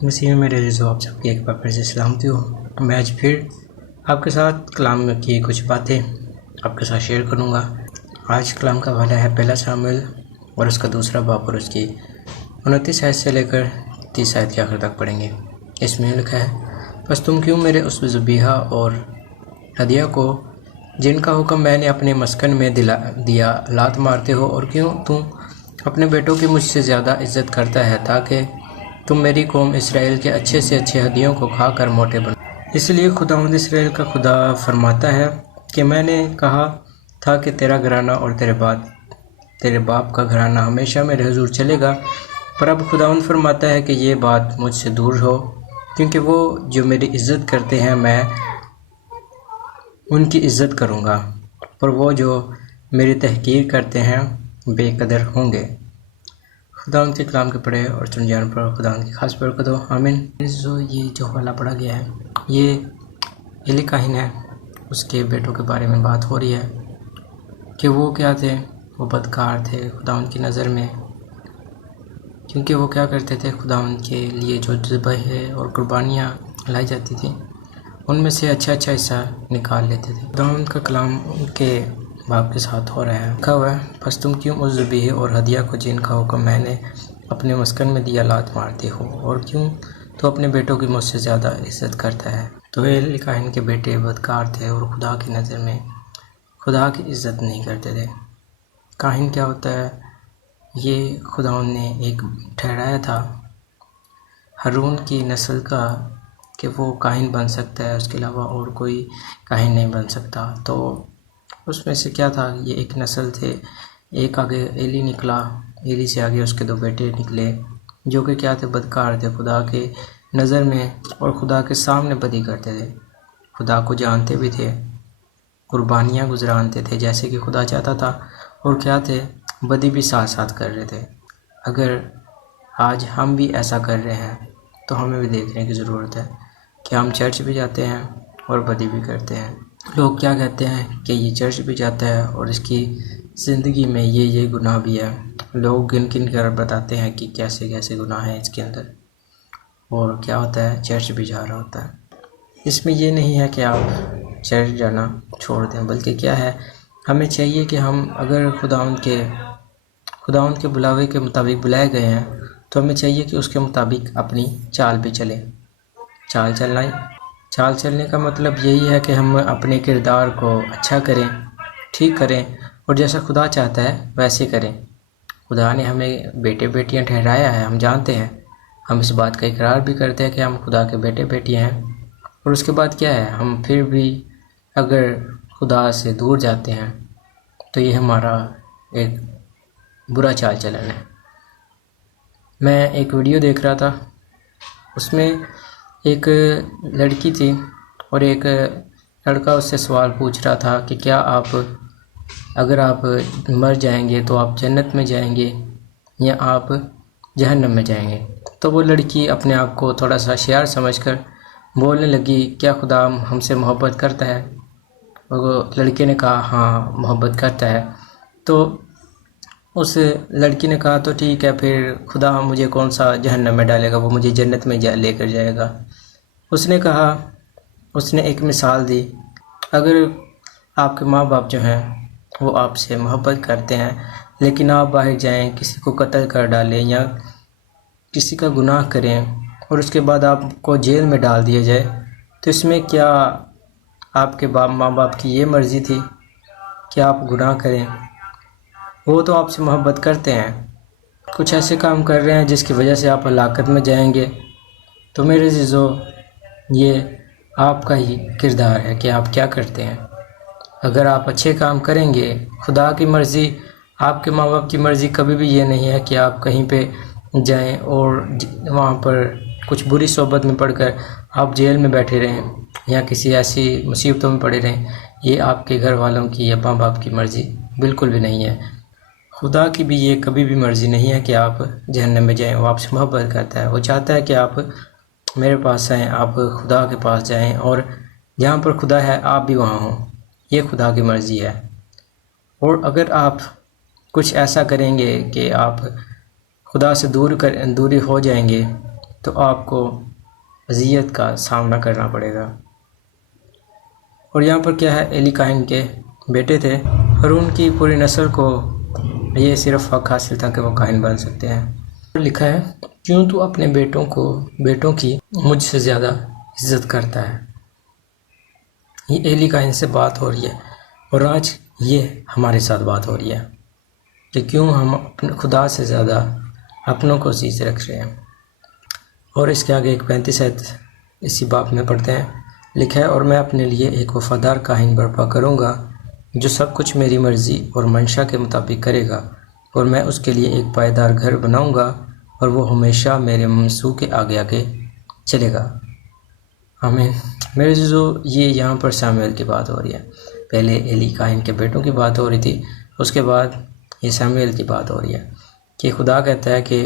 مسیح میں میرے عزیزو، آپ سب کی ایک بار پھر سے سلامتی ہو۔ میں آج پھر آپ کے ساتھ کلام کی کچھ باتیں آپ کے ساتھ شیئر کروں گا۔ آج کلام کا حوالہ ہے پہلا شموئیل اور اس کا دوسرا باب اور اس کی 29 آیت سے لے کر 30 آیت کے آخر تک پڑھیں گے۔ اس میں لکھا ہے، بس تم کیوں میرے اس ذبیحہ اور ہدیہ کو جن کا حکم میں نے اپنے مسکن میں دیا لات مارتے ہو، اور کیوں تم اپنے بیٹوں کی مجھ سے زیادہ عزت کرتا ہے، تاکہ تم میری قوم اسرائیل کے اچھے سے اچھے ہدیوں کو کھا کر موٹے بنو۔ اس لیے خداوند اسرائیل کا خدا فرماتا ہے کہ میں نے کہا تھا کہ تیرا گھرانہ اور تیرے باپ کا گھرانہ ہمیشہ میرے حضور چلے گا، پر اب خداوند فرماتا ہے کہ یہ بات مجھ سے دور ہو، کیونکہ وہ جو میری عزت کرتے ہیں میں ان کی عزت کروں گا، پر وہ جو میری تحقیر کرتے ہیں بے قدر ہوں گے۔ خداوند کے کلام کے پڑھے اور سن جان پر خداوند کی خاص برکت ہو، آمین۔ یہ جو حوالہ پڑھا گیا ہے یہ ایلی کاہن ہے، اس کے بیٹوں کے بارے میں بات ہو رہی ہے کہ وہ کیا تھے، وہ بدکار تھے خداوند کی نظر میں، کیونکہ وہ کیا کرتے تھے، خداوند کے لیے جو ذبح اور قربانیاں لائی جاتی تھیں ان میں سے اچھا حصہ نکال لیتے تھے۔ خداوند کا کلام ان کے باپ کے ساتھ ہو رہا ہے، لکھا ہوا ہے، بس تم کیوں اس ذبیحے اور ہدیہ کو جن کا حکم میں نے اپنے مسکن میں دیا لات مارتے ہو، اور کیوں تو اپنے بیٹوں کی مجھ سے زیادہ عزت کرتا ہے۔ تو ایلی کاہن کے بیٹے بدکار تھے اور خدا کی نظر میں خدا کی عزت نہیں کرتے تھے۔ کاہن کیا ہوتا ہے، یہ خداوند نے ایک ٹھہرایا تھا ہارون کی نسل کا کہ وہ کاہن بن سکتا ہے، اس کے علاوہ اور کوئی کاہن نہیں بن سکتا۔ تو اس میں سے کیا تھا، یہ ایک نسل تھے، ایک آگے ایلی نکلا، ایلی سے آگے اس کے 2 بیٹے نکلے جو کہ کیا تھے، بدکار تھے خدا کے نظر میں، اور خدا کے سامنے بدی کرتے تھے، خدا کو جانتے بھی تھے، قربانیاں گزرانتے تھے جیسے کہ خدا چاہتا تھا، اور کیا تھے، بدی بھی ساتھ ساتھ کر رہے تھے۔ اگر آج ہم بھی ایسا کر رہے ہیں تو ہمیں بھی دیکھنے کی ضرورت ہے کہ ہم چرچ بھی جاتے ہیں اور بدی بھی کرتے ہیں۔ لوگ کیا کہتے ہیں کہ یہ چرچ بھی جاتا ہے اور اس کی زندگی میں یہ گناہ بھی ہے، لوگ گن کر بتاتے ہیں کہ کیسے کیسے گناہ ہیں اس کے اندر، اور کیا ہوتا ہے، چرچ بھی جا رہا ہوتا ہے۔ اس میں یہ نہیں ہے کہ آپ چرچ جانا چھوڑ دیں، بلکہ کیا ہے، ہمیں چاہیے کہ ہم اگر خداوند کے بلاوے کے مطابق بلائے گئے ہیں تو ہمیں چاہیے کہ اس کے مطابق اپنی چال بھی چلیں۔ چال چلنے کا مطلب یہی ہے کہ ہم اپنے کردار کو اچھا کریں، ٹھیک کریں، اور جیسا خدا چاہتا ہے ویسے کریں۔ خدا نے ہمیں بیٹے بیٹیاں ٹھہرایا ہے، ہم جانتے ہیں، ہم اس بات کا اقرار بھی کرتے ہیں کہ ہم خدا کے بیٹے بیٹیاں ہیں، اور اس کے بعد کیا ہے، ہم پھر بھی اگر خدا سے دور جاتے ہیں تو یہ ہمارا ایک برا چال چلن ہے۔ میں ایک ویڈیو دیکھ رہا تھا، اس میں ایک لڑکی تھی اور ایک لڑکا اس سے سوال پوچھ رہا تھا کہ کیا اگر آپ مر جائیں گے تو آپ جنت میں جائیں گے یا آپ جہنم میں جائیں گے؟ تو وہ لڑکی اپنے آپ کو تھوڑا سا شیار سمجھ کر بولنے لگی، کیا خدا ہم سے محبت کرتا ہے؟ وہ لڑکے نے کہا ہاں محبت کرتا ہے۔ تو اس لڑکی نے کہا تو ٹھیک ہے، پھر خدا مجھے کون سا جہنم میں ڈالے گا، وہ مجھے جنت میں لے کر جائے گا۔ اس نے ایک مثال دی، اگر آپ کے ماں باپ جو ہیں وہ آپ سے محبت کرتے ہیں لیکن آپ باہر جائیں، کسی کو قتل کر ڈالیں یا کسی کا گناہ کریں اور اس کے بعد آپ کو جیل میں ڈال دیا جائے، تو اس میں کیا آپ کے ماں باپ کی یہ مرضی تھی کہ آپ گناہ کریں؟ وہ تو آپ سے محبت کرتے ہیں، کچھ ایسے کام کر رہے ہیں جس کی وجہ سے آپ ہلاکت میں جائیں گے۔ تو میرے عزیزو، یہ آپ کا ہی کردار ہے کہ آپ کیا کرتے ہیں۔ اگر آپ اچھے کام کریں گے، خدا کی مرضی، آپ کے ماں باپ کی مرضی کبھی بھی یہ نہیں ہے کہ آپ کہیں پہ جائیں اور وہاں پر کچھ بری صحبت میں پڑھ کر آپ جیل میں بیٹھے رہیں یا کسی ایسی مصیبتوں میں پڑے رہیں۔ یہ آپ کے گھر والوں کی یا ماں باپ کی مرضی بالکل بھی نہیں ہے۔ خدا کی بھی یہ کبھی بھی مرضی نہیں ہے کہ آپ جہنم میں جائیں، وہ آپ سے محبت کرتا ہے، وہ چاہتا ہے کہ آپ میرے پاس آئیں، آپ خدا کے پاس جائیں، اور جہاں پر خدا ہے آپ بھی وہاں ہوں، یہ خدا کی مرضی ہے۔ اور اگر آپ کچھ ایسا کریں گے کہ آپ خدا سے دوری ہو جائیں گے تو آپ کو اذیت کا سامنا کرنا پڑے گا۔ اور یہاں پر کیا ہے، علی کاہن کے بیٹے تھے اور ان کی پوری نسل کو یہ صرف حق حاصل تھا کہ وہ کاہن بن سکتے ہیں۔ لکھا ہے، کیوں تو اپنے بیٹوں کی مجھ سے زیادہ عزت کرتا ہے۔ یہ علی کاہن سے بات ہو رہی ہے اور آج یہ ہمارے ساتھ بات ہو رہی ہے کہ کیوں ہم اپنے خدا سے زیادہ اپنوں کو عزیز رکھ رہے ہیں۔ اور اس کے آگے ایک 35 آیت اسی باب میں پڑھتے ہیں۔ لکھا ہے، اور میں اپنے لیے ایک وفادار کاہن برپا کروں گا جو سب کچھ میری مرضی اور منشا کے مطابق کرے گا، اور میں اس کے لیے ایک پائیدار گھر بناؤں گا اور وہ ہمیشہ میرے منصوع کے آگے آگے چلے گا۔ آمین۔ میرے عزیزو، یہ یہاں پر سامویل کی بات ہو رہی ہے۔ پہلے علی کاہن کے بیٹوں کی بات ہو رہی تھی، اس کے بعد یہ سامویل کی بات ہو رہی ہے کہ خدا کہتا ہے کہ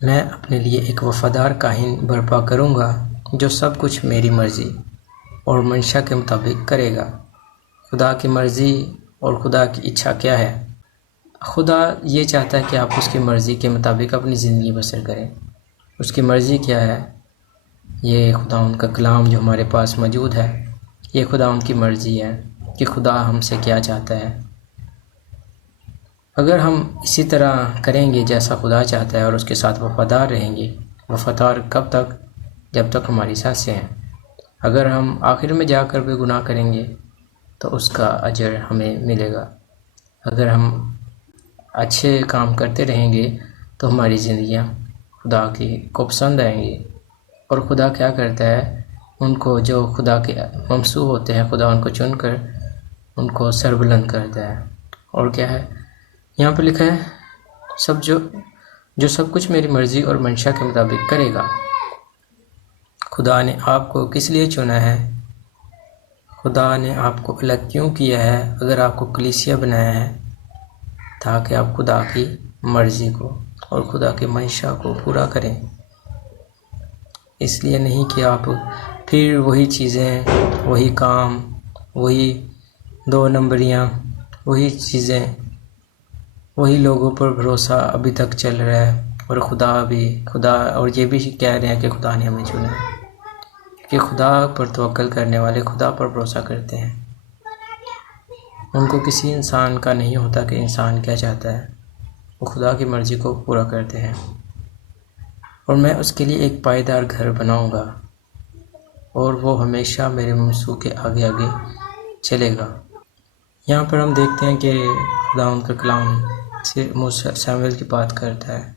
میں اپنے لیے ایک وفادار کاہن برپا کروں گا جو سب کچھ میری مرضی اور منشا کے مطابق کرے گا۔ خدا کی مرضی اور خدا کی اچھا کیا ہے؟ خدا یہ چاہتا ہے کہ آپ اس کی مرضی کے مطابق اپنی زندگی بسر کریں۔ اس کی مرضی کیا ہے؟ یہ خدا ان کا کلام جو ہمارے پاس موجود ہے، یہ خدا ان کی مرضی ہے کہ خدا ہم سے کیا چاہتا ہے۔ اگر ہم اسی طرح کریں گے جیسا خدا چاہتا ہے اور اس کے ساتھ وفادار رہیں گے، وفادار کب تک؟ جب تک ہماری سانسیں ہیں۔ اگر ہم آخر میں جا کر بھی گناہ کریں گے تو اس کا اجر ہمیں ملے گا۔ اگر ہم اچھے کام کرتے رہیں گے تو ہماری زندگیاں خدا کو پسند آئیں گی۔ اور خدا کیا کرتا ہے؟ ان کو جو خدا کے ممسوح ہوتے ہیں، خدا ان کو چن کر ان کو سربلند کرتا ہے۔ اور کیا ہے یہاں پہ لکھا ہے، جو سب کچھ میری مرضی اور منشا کے مطابق کرے گا۔ خدا نے آپ کو کس لیے چنا ہے؟ خدا نے آپ کو الگ کیوں کیا ہے؟ اگر آپ کو کلیسیا بنایا ہے تاکہ آپ خدا کی مرضی کو اور خدا کی منشا کو پورا کریں۔ اس لیے نہیں کہ آپ پھر وہی چیزیں، وہی کام، وہی 2 نمبریاں، وہی چیزیں، وہی لوگوں پر بھروسہ ابھی تک چل رہا ہے۔ اور خدا اور یہ بھی کہہ رہے ہیں کہ خدا نے ہمیں چنا ہے، کہ خدا پر توکل کرنے والے خدا پر بھروسہ کرتے ہیں۔ ان کو کسی انسان کا نہیں ہوتا کہ انسان کیا چاہتا ہے، وہ خدا کی مرضی کو پورا کرتے ہیں۔ اور میں اس کے لیے ایک پائیدار گھر بناؤں گا اور وہ ہمیشہ میرے منصوع کے آگے آگے چلے گا۔ یہاں پر ہم دیکھتے ہیں کہ خدا ان کا کلام سامویل کی بات کرتا ہے۔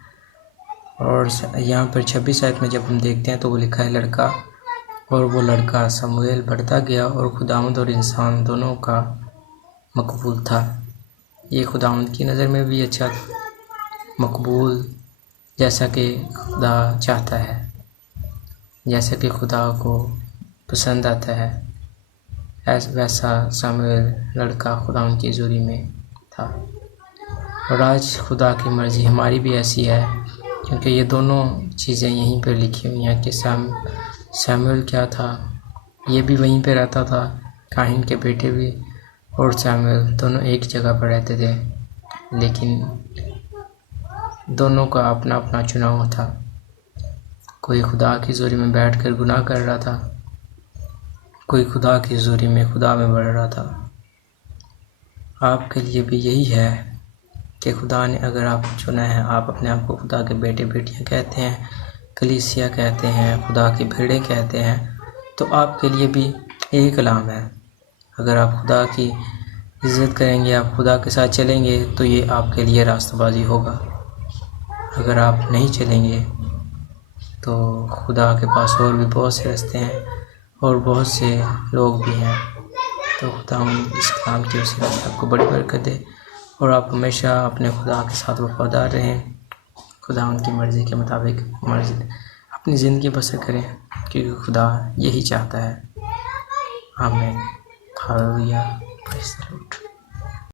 اور یہاں پر 26 آیت میں جب ہم دیکھتے ہیں تو وہ لکھا ہے، لڑکا، اور وہ لڑکا سمویل بڑھتا گیا اور خداوند اور انسان دونوں کا مقبول تھا۔ یہ خداوند کی نظر میں بھی اچھا تھا، مقبول، جیسا کہ خدا چاہتا ہے، جیسا کہ خدا کو پسند آتا ہے، ویسا سمویل لڑکا خداوند کی حضوری میں تھا۔ اور آج خدا کی مرضی ہماری بھی ایسی ہے، کیونکہ یہ دونوں چیزیں یہیں پر لکھی ہوئی ہیں کہ سمویل کیا تھا، یہ بھی وہیں پہ رہتا تھا، کاہن کے بیٹے بھی اور سمویل دونوں ایک جگہ پر رہتے تھے، لیکن دونوں کا اپنا اپنا چناؤ تھا۔ کوئی خدا کی حضوری میں بیٹھ کر گناہ کر رہا تھا، کوئی خدا کی حضوری میں خدا میں بڑھ رہا تھا۔ آپ کے لیے بھی یہی ہے کہ خدا نے اگر آپ کو چنا ہے، آپ اپنے آپ کو خدا کے بیٹے بیٹیاں کہتے ہیں، کلیسیا کہتے ہیں، خدا کی بھیڑیں کہتے ہیں، تو آپ کے لیے بھی یہی کلام ہے۔ اگر آپ خدا کی عزت کریں گے، آپ خدا کے ساتھ چلیں گے تو یہ آپ کے لیے راستہ بازی ہوگا۔ اگر آپ نہیں چلیں گے تو خدا کے پاس اور بھی بہت سے راستے ہیں اور بہت سے لوگ بھی ہیں۔ تو خدا اس کلام کی وسیلہ سے آپ کو بڑی برکت دے اور آپ ہمیشہ اپنے خدا کے ساتھ وفادار رہیں، خدا ان کی مرضی کے مطابق اپنی زندگی بسر کریں، کیونکہ خدا یہی چاہتا ہے۔ آمین۔ ہاللویہ۔ پریز دی لارڈ۔